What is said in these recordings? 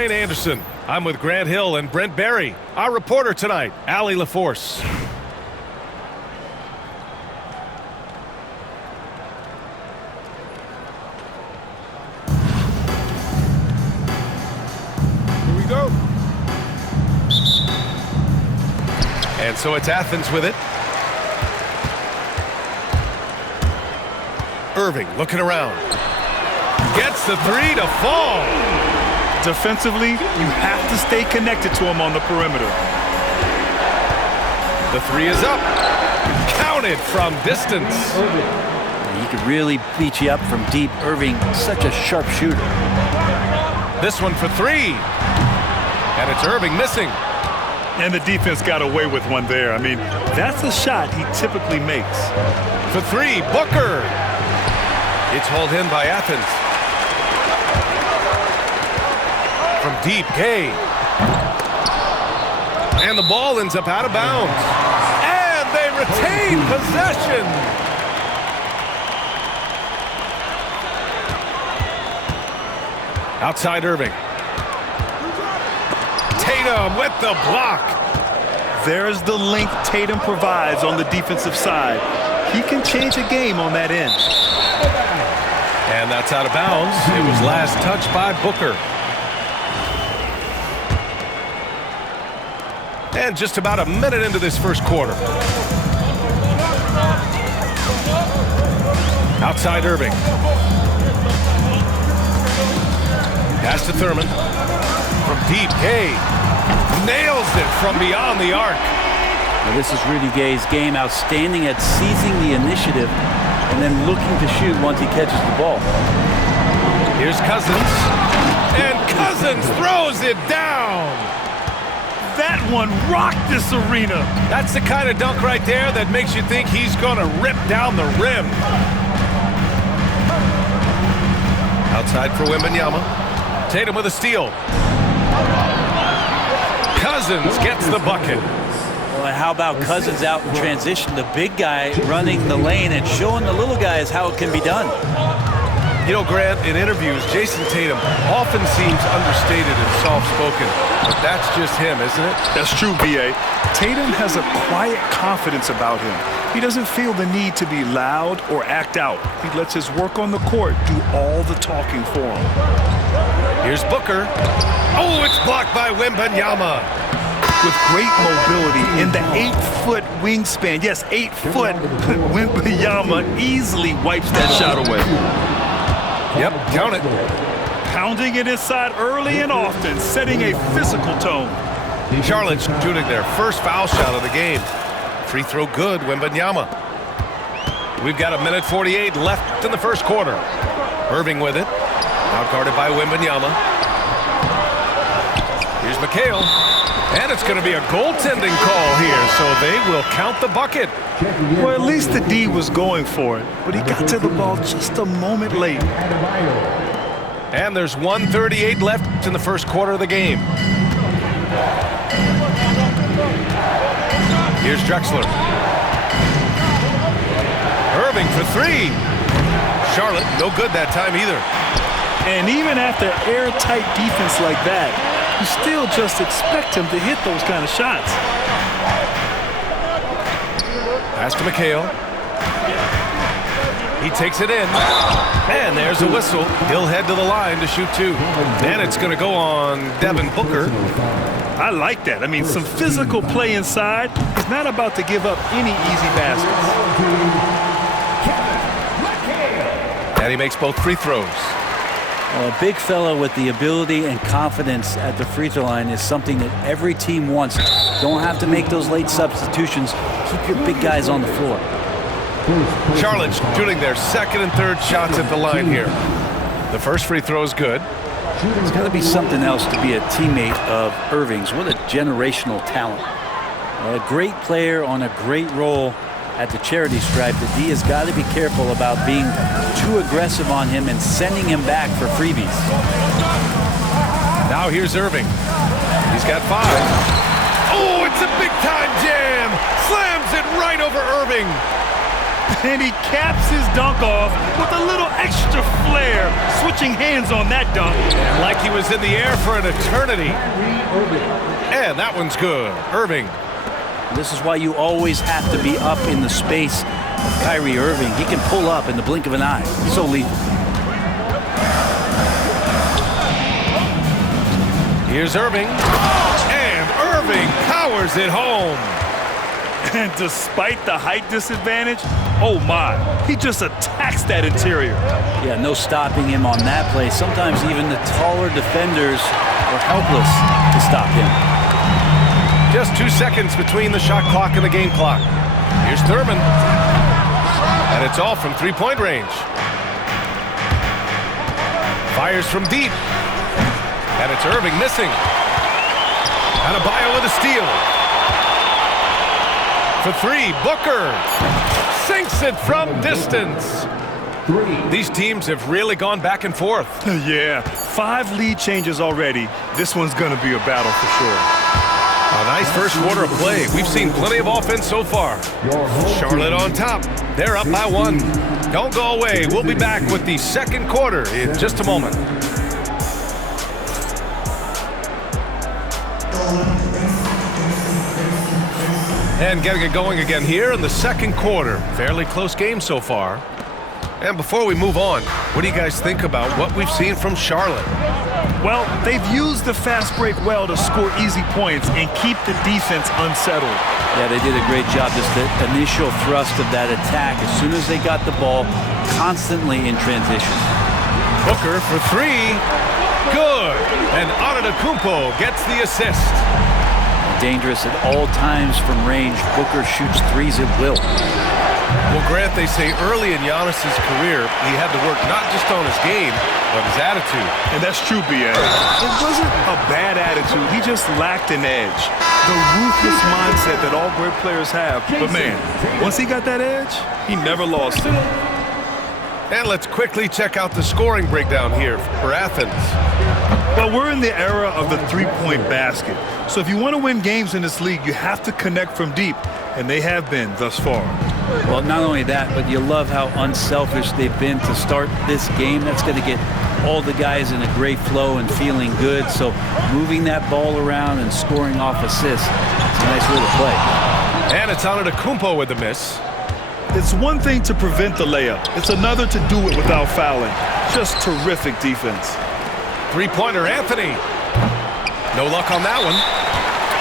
Ryan Anderson. I'm with Grant Hill and Brent Barry. Our reporter tonight, Allie LaForce. Here we go. And so it's Athens with it. Irving looking around. Gets the three to fall. Defensively, you have to stay connected to him on the perimeter. The three is up. Counted from distance. He could really beat you up from deep. Irving, such a sharp shooter. This one for three. And it's Irving missing. And the defense got away with one there. I mean, that's a shot he typically makes. For three, Booker. It's hauled in by Athens. From deep, Gay. And the ball ends up out of bounds. And they retain possession. Outside Irving. Tatum with the block. There's the length Tatum provides on the defensive side. He can change a game on that end. And that's out of bounds. It was last touched by Booker. And just about a minute into this first quarter. Outside Irving. Pass to Thurman. From deep, Gay nails it from beyond the arc. Now, this is Rudy Gay's game, outstanding at seizing the initiative and then looking to shoot once he catches the ball. Here's Cousins. And Cousins throws it down. That one rocked this arena. That's the kind of dunk right there that makes you think he's going to rip down the rim. Outside for Wembanyama. Tatum with a steal. Cousins gets the bucket. Well, and how about Cousins out in transition? The big guy running the lane and showing the little guys how it can be done. You know, Grant, in interviews, Jason Tatum often seems understated and soft-spoken. But that's just him, isn't it? That's true, B.A. Tatum has a quiet confidence about him. He doesn't feel the need to be loud or act out. He lets his work on the court do all the talking for him. Here's Booker. Oh, it's blocked by Wembanyama. With great mobility in the 8-foot wingspan. Yes, 8 foot. Wembanyama easily wipes that shot away. Yep, count it. Pounding it inside early and often, setting a physical tone. Charlotte shooting their first foul shot of the game. Free throw good, Wembanyama. We've got a minute 48 left in the first quarter. Irving with it. Now guarded by Wembanyama. Here's McHale. And it's going to be a goaltending call here, so they will count the bucket. Well, at least the D was going for it, but he got to the ball just a moment late. And there's 1:38 left in the first quarter of the game. Here's Drexler. Irving for three. Charlotte, no good that time either. And even after airtight defense like that, you still just expect him to hit those kind of shots. Pass to McHale. He takes it in. And there's a whistle. He'll head to the line to shoot two. And it's going to go on Devin Booker. I like that. I mean, some physical play inside. He's not about to give up any easy baskets. And he makes both free throws. Well, a big fella with the ability and confidence at the free throw line is something that every team wants. Don't have to make those late substitutions. Keep your big guys on the floor. Charlotte shooting their second and third shots at the line here. The first free throw is good. It's got to be something else to be a teammate of Irving's. What a generational talent. A great player on a great role at the charity stripe. The D has got to be careful about being too aggressive on him and sending him back for freebies. Now here's Irving. He's got five. Oh, it's a big-time jam. Slams it right over Irving. And he caps his dunk off with a little extra flair, switching hands on that dunk. Like he was in the air for an eternity. And that one's good. Irving. This is why you always have to be up in the space of Kyrie Irving. He can pull up in the blink of an eye. So lethal. Here's Irving. And Irving powers it home. And despite the height disadvantage, oh my, he just attacks that interior. Yeah, no stopping him on that play. Sometimes even the taller defenders are helpless to stop him. Just 2 seconds between the shot clock and the game clock. Here's Thurman. And it's all from three-point range. Fires from deep. And it's Irving missing. Adebayo with a steal. For three, Booker sinks it from distance. These teams have really gone back and forth. Yeah, 5 lead changes already. This one's going to be a battle for sure. A nice first quarter of play. We've seen plenty of offense so far. Charlotte on top. They're up by 1. Don't go away. We'll be back with the second quarter in just a moment. And getting it going again here in the second quarter. Fairly close game so far. And before we move on, what do you guys think about what we've seen from Charlotte? Well, they've used the fast break well to score easy points and keep the defense unsettled. Yeah, they did a great job. Just the initial thrust of that attack, as soon as they got the ball, constantly in transition. Booker for 3. Good. And Antetokounmpo gets the assist. Dangerous at all times from range. Booker shoots threes at will. Well, Grant, they say early in Giannis's career, he had to work not just on his game, but his attitude. And that's true, B.A. It wasn't a bad attitude. He just lacked an edge. The ruthless mindset that all great players have. But, man, once he got that edge, he never lost it. And let's quickly check out the scoring breakdown here for Athens. Well, we're in the era of the three-point basket. So if you want to win games in this league, you have to connect from deep. And they have been thus far. Well, not only that, but you love how unselfish they've been to start this game. That's going to get all the guys in a great flow and feeling good. So moving that ball around and scoring off assists, it's a nice way to play. And it's Antetokounmpo with the miss. It's one thing to prevent the layup. It's another to do it without fouling. Just terrific defense. Three-pointer, Anthony. No luck on that one.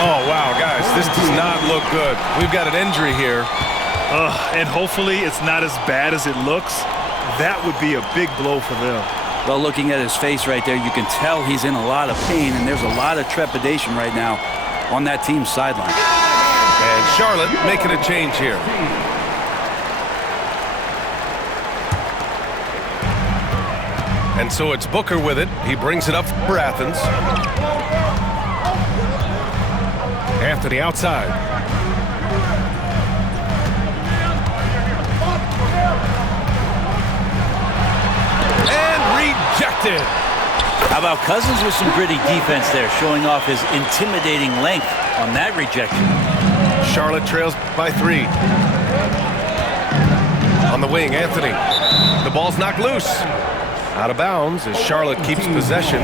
Oh, wow, guys, this does not look good. We've got an injury here. And hopefully it's not as bad as it looks. That would be a big blow for them. Well, looking at his face right there, you can tell he's in a lot of pain, and there's a lot of trepidation right now on that team's sideline. And Charlotte making a change here. And so it's Booker with it. He brings it up for Athens. Anthony outside. And rejected. How about Cousins with some gritty defense there, showing off his intimidating length on that rejection. Charlotte trails by 3. On the wing, Anthony. The ball's knocked loose. Out of bounds as Charlotte keeps possession.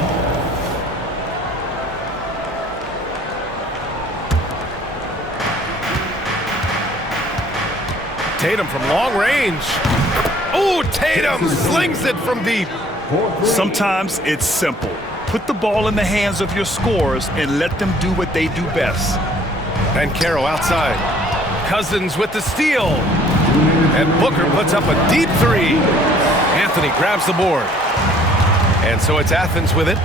Tatum from long range. Oh, Tatum slings it from deep. Sometimes it's simple. Put the ball in the hands of your scorers and let them do what they do best. Banchero outside. Cousins with the steal. And Booker puts up a deep 3. Anthony grabs the board. And so it's Athens with it.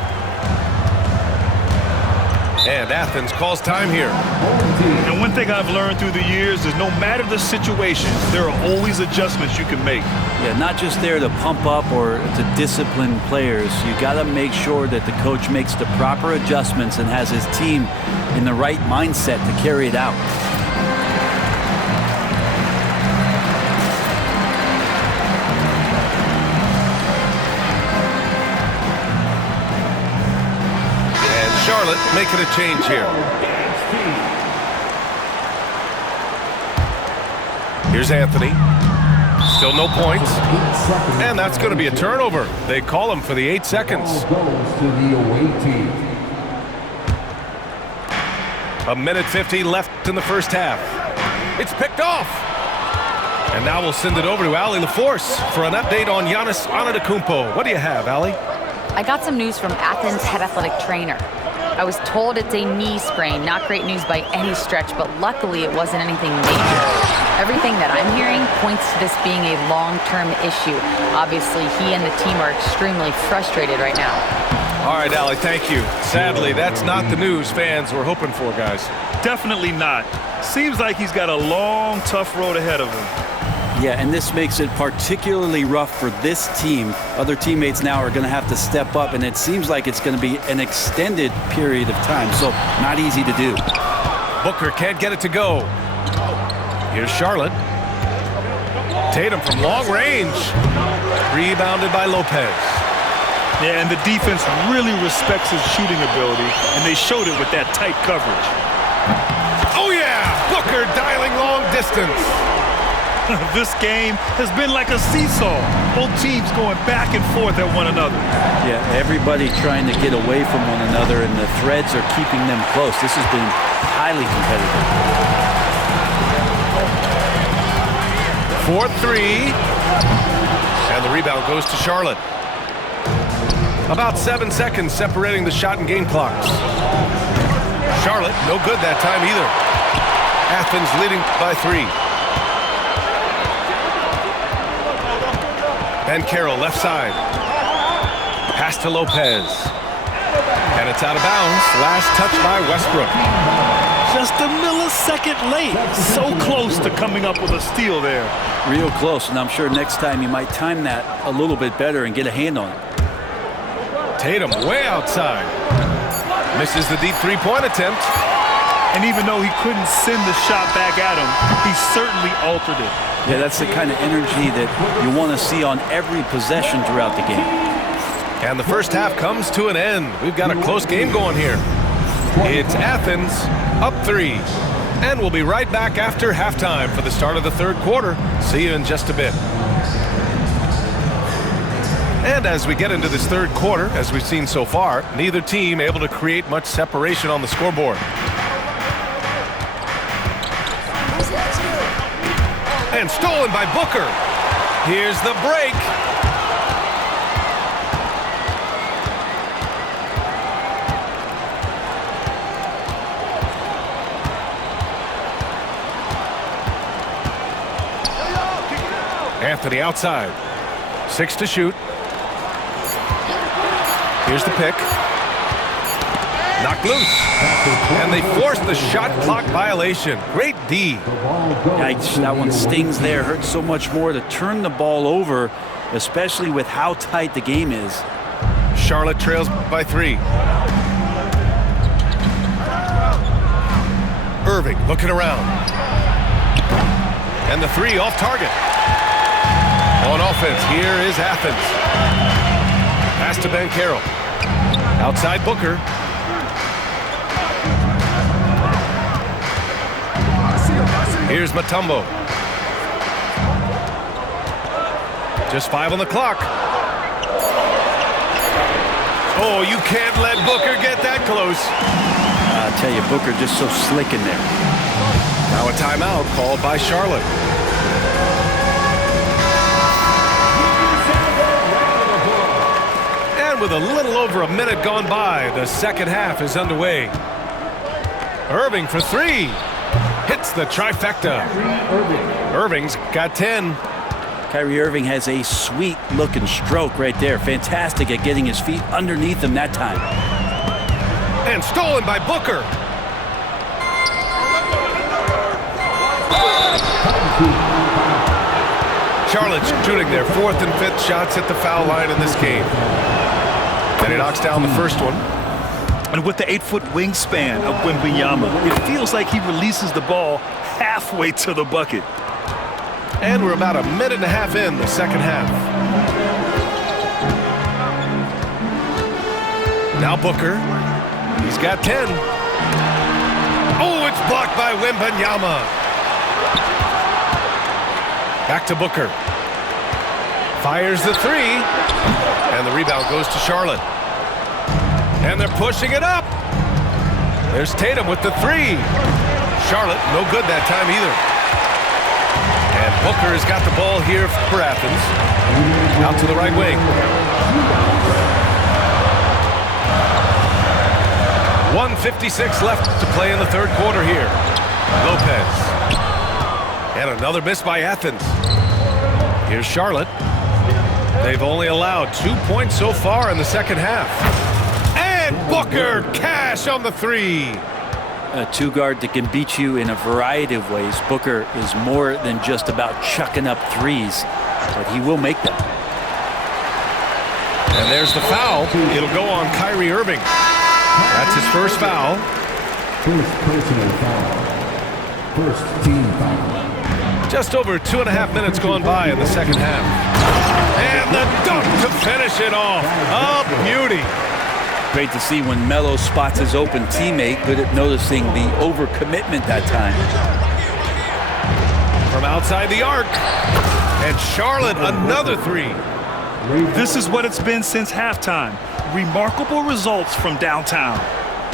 And Athens calls time here. And one thing I've learned through the years is no matter the situation, there are always adjustments you can make. Yeah, not just there to pump up or to discipline players. You got to make sure that the coach makes the proper adjustments and has his team in the right mindset to carry it out. Charlotte making a change here. Here's Anthony. Still no points. And that's going to be a turnover. They call him for the 8 seconds. A minute 50 left in the first half. It's picked off. And now we'll send it over to Allie LaForce for an update on Giannis Antetokounmpo. What do you have, Allie? I got some news from Athens head athletic trainer. I was told it's a knee sprain. Not great news by any stretch, but luckily it wasn't anything major. Everything that I'm hearing points to this being a long-term issue. Obviously, he and the team are extremely frustrated right now. All right, Allie, thank you. Sadly, that's not the news fans were hoping for, guys. Definitely not. Seems like he's got a long, tough road ahead of him. Yeah, and this makes it particularly rough for this team. Other teammates now are going to have to step up, and it seems like it's going to be an extended period of time, so not easy to do. Booker can't get it to go. Here's Charlotte. Tatum from long range. Rebounded by Lopez. Yeah, and the defense really respects his shooting ability, and they showed it with that tight coverage. Oh, yeah! Booker dialing long distance. This game has been like a seesaw. Both teams going back and forth at one another. Yeah, everybody trying to get away from one another, and the threads are keeping them close. This has been highly competitive. 4-3. And the rebound goes to Charlotte. About 7 seconds separating the shot and game clocks. Charlotte, no good that time either. Athens leading by 3. Ben Carroll, left side. Pass to Lopez. And it's out of bounds. Last touch by Westbrook. Just a millisecond late. So close to coming up with a steal there. Real close, and I'm sure next time you might time that a little bit better and get a hand on it. Tatum way outside. Misses the deep three-point attempt. And even though he couldn't send the shot back at him, he certainly altered it. Yeah, that's the kind of energy that you want to see on every possession throughout the game. And the first half comes to an end. We've got a close game going here. It's Athens up 3. And we'll be right back after halftime for the start of the third quarter. See you in just a bit. And as we get into this third quarter, as we've seen so far, neither team able to create much separation on the scoreboard. And stolen by Booker. Here's the break. Anthony outside. 6 to shoot. Here's the pick. Knocked loose. And they forced the shot clock violation. Great D. Yikes, that one stings there. Hurts so much more to turn the ball over, especially with how tight the game is. Charlotte trails by 3. Irving looking around. And the 3 off target. On offense, here is Athens. Pass to Ben Carroll. Outside Booker. Here's Mutombo. Just 5 on the clock. Oh, you can't let Booker get that close. I tell you, Booker just so slick in there. Now a timeout called by Charlotte. And with a little over a minute gone by, the second half is underway. Irving for 3. Hits the trifecta. Irving's got 10. Kyrie Irving has a sweet-looking stroke right there. Fantastic at getting his feet underneath him that time. And stolen by Booker. Charlotte shooting their 4th and 5th shots at the foul line in this game. And he knocks down the first one. And with the 8-foot wingspan of Wembanyama, it feels like he releases the ball halfway to the bucket. And we're about a minute and a half in the second half. Now Booker. He's got 10. Oh, it's blocked by Wembanyama. Back to Booker. Fires the three. And the rebound goes to Charlotte. And they're pushing it up. There's Tatum with the three. Charlotte, no good that time either. And Booker has got the ball here for Athens. Out to the right wing. 1:56 left to play in the third quarter here. Lopez. And another miss by Athens. Here's Charlotte. They've only allowed 2 points so far in the second half. And Booker, cash on the three. A two-guard that can beat you in a variety of ways. Booker is more than just about chucking up threes, but he will make them. And there's the foul. It'll go on Kyrie Irving. That's his first foul. First personal foul. First team foul. Just over 2.5 minutes gone by in the second half. And the dunk to finish it off. A beauty. Great to see when Melo spots his open teammate. Good at noticing the overcommitment that time. From outside the arc. And Charlotte, another three. This is what it's been since halftime. Remarkable results from downtown.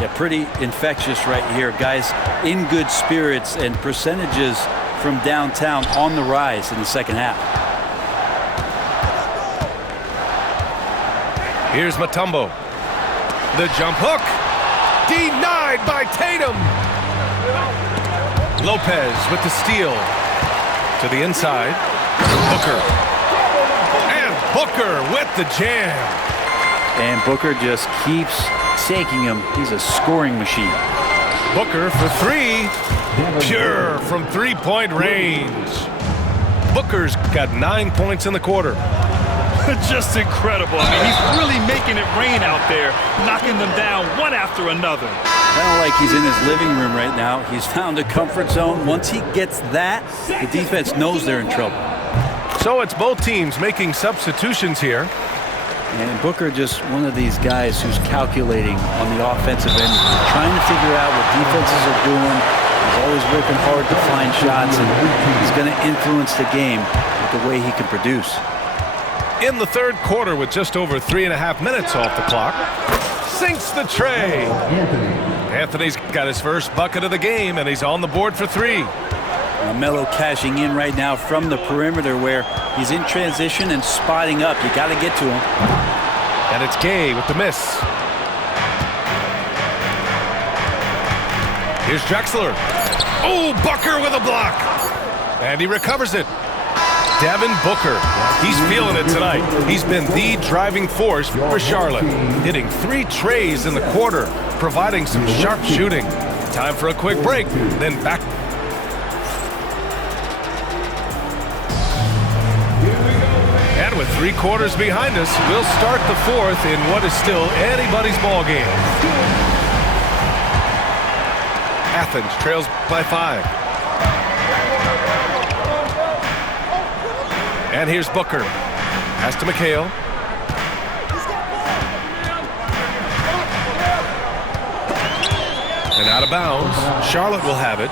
Yeah, pretty infectious right here. Guys in good spirits, and percentages from downtown on the rise in the second half. Here's Mutombo. The jump hook. Denied by Tatum. Lopez with the steal. To the inside. Booker. And Booker with the jam. And Booker just keeps taking him. He's a scoring machine. Booker for three. Pure from three-point range. Booker's got 9 points in the quarter. Just incredible. I mean, he's really making it rain out there, knocking them down one after another. Kind of like he's in his living room right now. He's found a comfort zone. Once he gets that, the defense knows they're in trouble. So it's both teams making substitutions here. And Booker just one of these guys who's calculating on the offensive end, trying to figure out what defenses are doing. He's always working hard to find shots, and he's going to influence the game with the way he can produce. In the third quarter, with just over 3.5 minutes off the clock, sinks the tray. Anthony's got his first bucket of the game, and he's on the board for three. Melo cashing in right now from the perimeter, where he's in transition and spotting up. You got to get to him. And it's Gay with the miss. Here's Drexler. Oh, Booker with a block. And he recovers it. Devin Booker. He's feeling it tonight. He's been the driving force for Charlotte. Hitting 3 trays in the quarter, providing some sharp shooting. Time for a quick break, then back. And with 3 quarters behind us, we'll start the fourth in what is still anybody's ball game. Athens trails by 5. And here's Booker. Pass to McHale. And out of bounds. Charlotte will have it.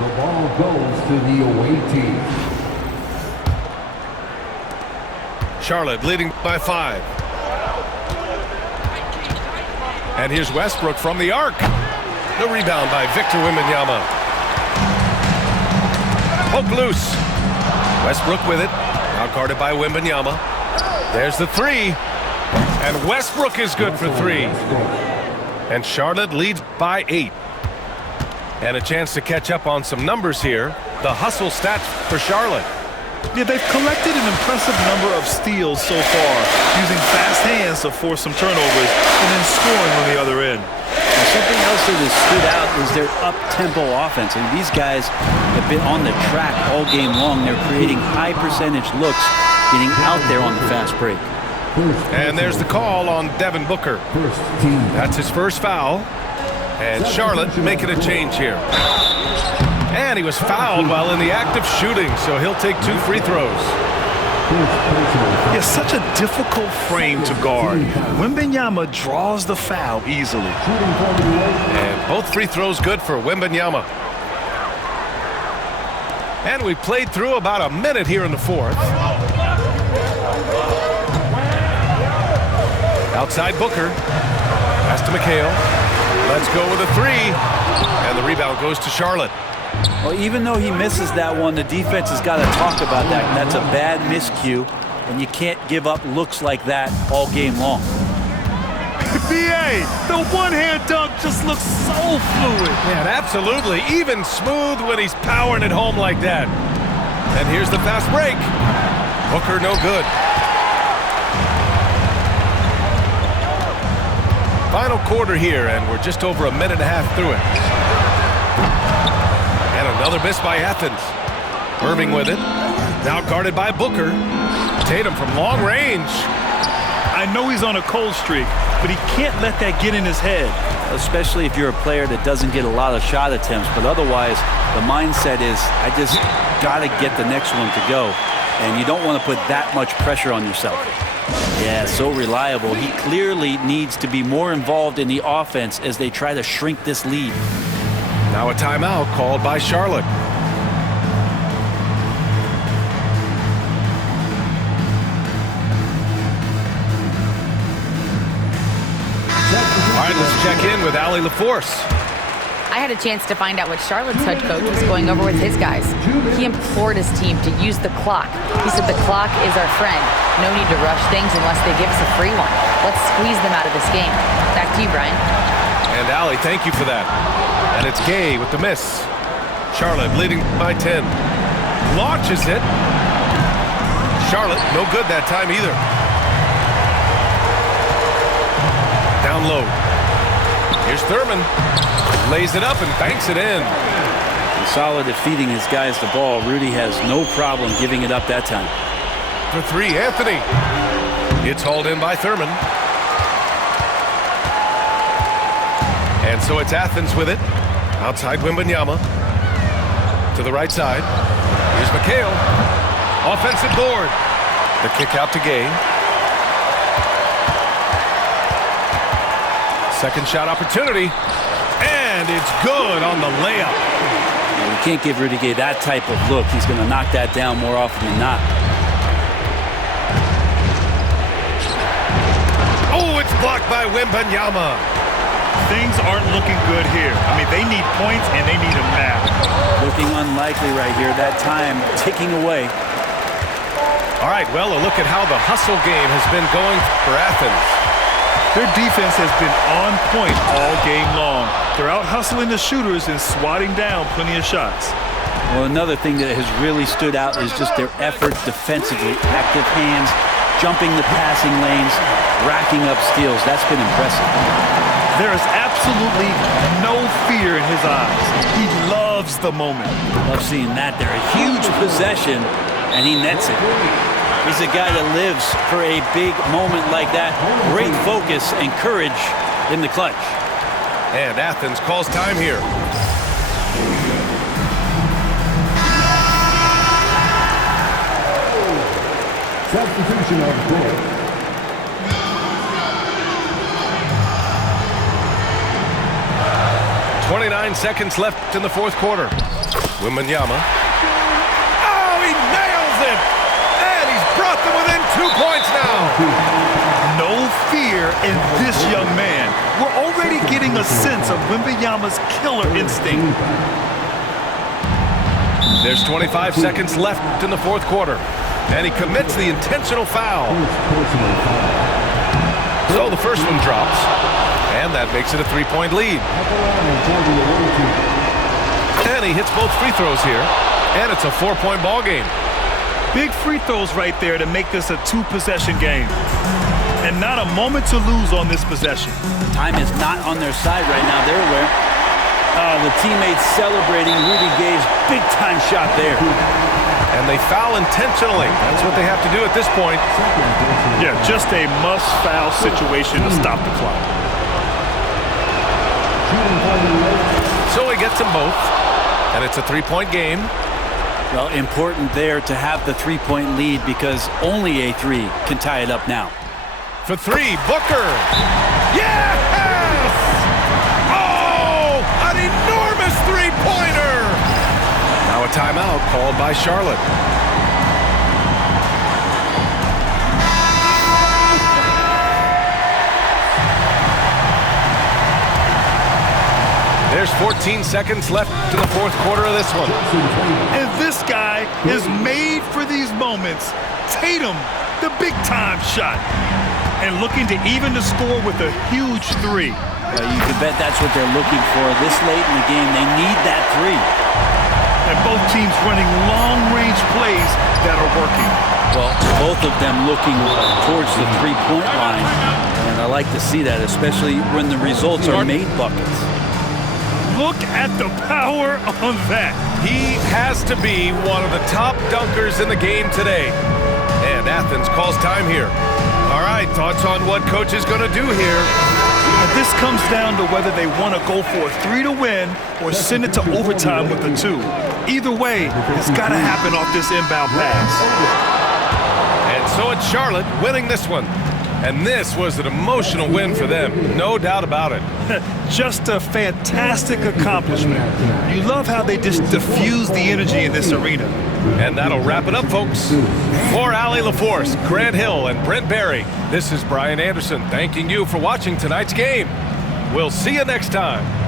The ball goes to the away team. Charlotte leading by 5. And here's Westbrook from the arc. The rebound by Victor Wembanyama. Poke loose. Westbrook with it. Now guarded by Wembanyama. There's the three. And Westbrook is good for 3. And Charlotte leads by 8. And a chance to catch up on some numbers here. The hustle stats for Charlotte. Yeah, they've collected an impressive number of steals so far, using fast hands to force some turnovers and then scoring on the other end. And something else that has stood out is their up-tempo offense. And these guys have been on the track all game long. They're creating high-percentage looks, getting out there on the fast break. And there's the call on Devin Booker. That's his first foul. And Charlotte making a change here. And he was fouled while in the act of shooting, so he'll take 2 free throws. Yeah, such a difficult frame to guard. Wembanyama draws the foul easily. And both free throws good for Wembanyama. And we played through about a minute here in the fourth. Outside Booker. Pass to McHale. Let's go with a three. And the rebound goes to Charlotte. Well, even though he misses that one, the defense has got to talk about that. That's a bad miscue, and you can't give up looks like that all game long. BA, the one-hand dunk just looks so fluid. Yeah, absolutely. Even smooth when he's powering it home like that. And here's the fast break. Booker no good. Final quarter here, and we're just over a minute and a half through it. And another miss by Athens. Irving with it. Now guarded by Booker. Tatum from long range. I know he's on a cold streak, but he can't let that get in his head. Especially if you're a player that doesn't get a lot of shot attempts, but otherwise the mindset is, I just got to get the next one to go. And you don't want to put that much pressure on yourself. Yeah, so reliable. He clearly needs to be more involved in the offense as they try to shrink this lead. Now a timeout called by Charlotte. All right, let's check in with Allie LaForce. I had a chance to find out what Charlotte's head coach was going over with his guys. He implored his team to use the clock. He said the clock is our friend. No need to rush things unless they give us a free one. Let's squeeze them out of this game. Back to you, Brian. And Allie, thank you for that. And it's Gay with the miss. Charlotte leading by 10. Launches it. Charlotte, no good that time either. Down low. Here's Thurman. Lays it up and banks it in. Solid at feeding his guys the ball. Rudy has no problem giving it up that time. For three, Anthony. It's hauled in by Thurman. And so it's Athens with it. Outside Wembanyama. To the right side. Here's McHale. Offensive board. The kick out to Gay. Second shot opportunity. And it's good on the layup. You can't give Rudy Gay that type of look. He's going to knock that down more often than not. Oh, it's blocked by Wembanyama. Things aren't looking good here. I mean, they need points and they need them now. Looking unlikely right here. That time ticking away. All right, well, a look at how the hustle game has been going for Athens. Their defense has been on point all game long. They're out hustling the shooters and swatting down plenty of shots. Well, another thing that has really stood out is just their effort defensively. Active hands, jumping the passing lanes, racking up steals. That's been impressive. There is absolutely no fear in his eyes. He loves the moment. Love seeing that there. A huge possession, and he nets it. He's a guy that lives for a big moment like that. Great focus and courage in the clutch. And Athens calls time here. Substitution on court. .29 seconds left in the fourth quarter. Wembanyama. Oh, he nails it! And he's brought them within 2 points now. No fear in this young man. We're already getting a sense of Wembanyama's killer instinct. There's 25 seconds left in the fourth quarter. And he commits the intentional foul. So the first one drops. And that makes it a 3-point lead. And he hits both free throws here. And it's a 4-point ball game. Big free throws right there to make this a 2-possession game. And not a moment to lose on this possession. Time is not on their side right now. They're aware. The teammates celebrating Rudy Gay's big-time shot there. And they foul intentionally. That's what they have to do at this point. Yeah, just a must-foul situation to stop the clock. So he gets them both. And it's a 3-point game. Well, important there to have the 3-point lead because only a 3 can tie it up now. For 3, Booker. Yes! Oh, an enormous 3-pointer. Now a timeout called by Charlotte. There's 14 seconds left in the fourth quarter of this one. And this guy is made for these moments. Tatum, the big-time shot. And looking to even the score with a huge three. You can bet that's what they're looking for this late in the game. They need that three. And both teams running long-range plays that are working. Well, both of them looking towards the three-point line. And I like to see that, especially when the results are made buckets. Look at the power on that. He has to be one of the top dunkers in the game today. And Athens calls time here. All right, thoughts on what coach is going to do here? And this comes down to whether they want to go for a three to win or send it to overtime with a two. Either way, it's got to happen off this inbound pass. And so it's Charlotte winning this one. And this was an emotional win for them, no doubt about it. Just a fantastic accomplishment. You love how they just diffuse the energy in this arena. And that'll wrap it up, folks. For Allie LaForce, Grant Hill, and Brent Barry, this is Brian Anderson thanking you for watching tonight's game. We'll see you next time.